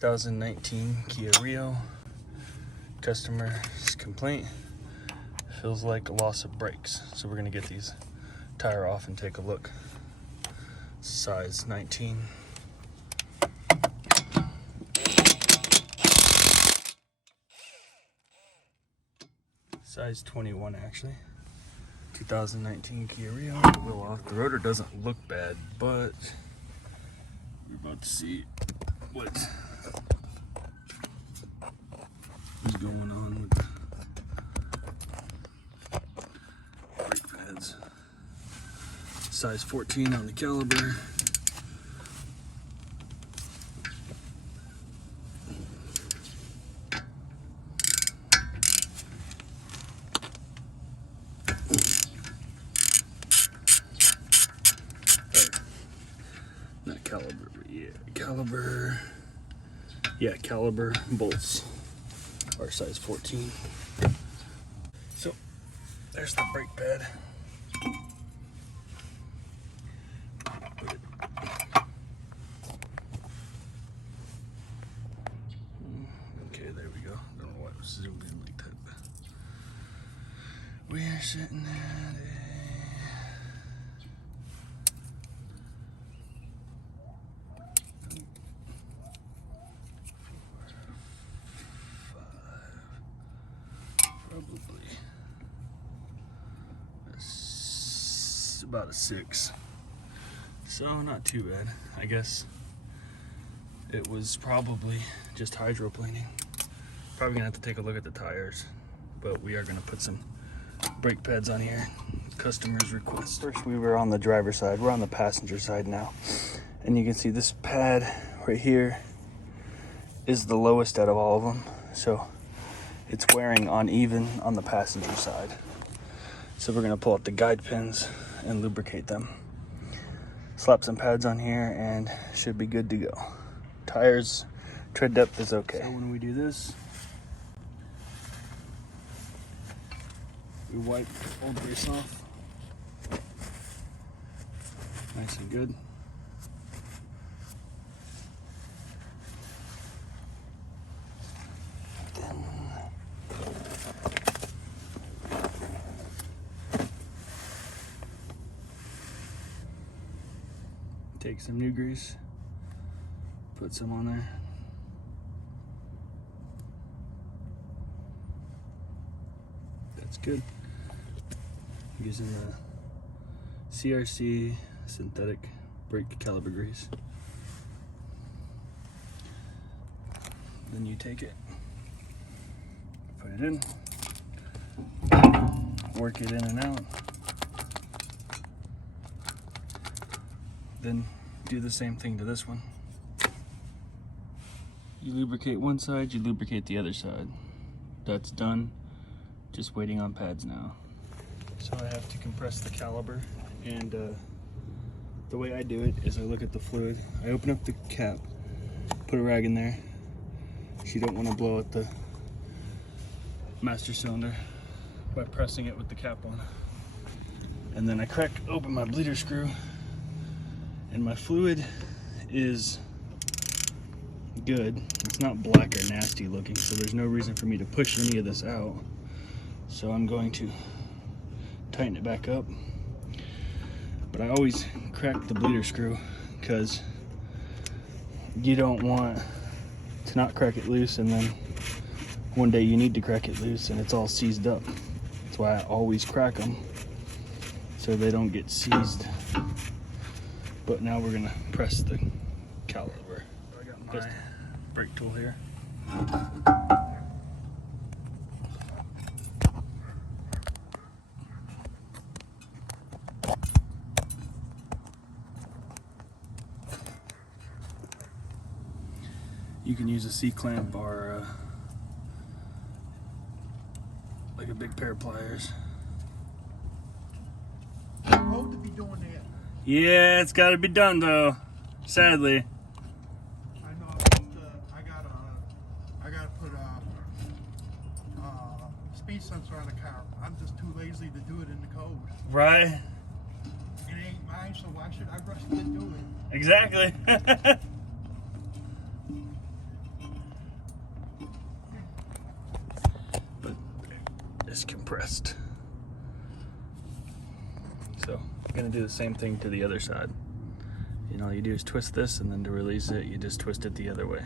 2019 Kia Rio. Customer's complaint, feels like a loss of brakes. So we're gonna get these tire off and take a look. Size 19. Size 21 actually. 2019 Kia Rio. Wheel off. The rotor doesn't look bad, but we're about to see what is going on with the brake pads. Size 14 on the Caliper. Not Caliper, but yeah, Caliper. Yeah, Caliper bolts are size 14. So there's the brake pad. Okay, there we go. Don't know why it was zoomed in like that. We're sitting at probably about a 6, so not too bad. I guess it was probably just hydroplaning. Probably gonna have to take a look at the tires, but we are gonna put some brake pads on here. Customer's request. First we were on the driver's side, we're on the passenger side now, and you can see this pad right here is the lowest out of all of them, so it's wearing uneven on the passenger side. So we're gonna pull out the guide pins and lubricate them. Slap some pads on here and should be good to go. Tires, tread depth is okay. So when we do this, we wipe old grease off. Nice and good. Take some new grease, put some on there. That's good. Using the CRC synthetic brake caliper grease. Then you take it, put it in, work it in and out. Then do the same thing to this one. You lubricate one side, you lubricate the other side. That's done. Just waiting on pads now. So I have to compress the caliper, and the way I do it is I look at the fluid. I open up the cap, put a rag in there. You don't want to blow out the master cylinder by pressing it with the cap on. And then I crack open my bleeder screw, and my fluid is good. It's not black or nasty looking, so there's no reason for me to push any of this out. So I'm going to tighten it back up. But I always crack the bleeder screw because you don't want to not crack it loose and then one day you need to crack it loose and it's all seized up. That's why I always crack them so they don't get seized. But now we're gonna press the caliper. I got my brake tool here. You can use a C-clamp or like a big pair of pliers. I'm supposed to be doing that. Yeah, it's got to be done though, sadly. I know. I gotta put a speed sensor on the car. I'm just too lazy to do it in the cold. Right? It ain't mine, so why should I rush to do it? Exactly. is compressed. So I'm gonna do the same thing to the other side. You know, all you do is twist this, and then to release it, you just twist it the other way.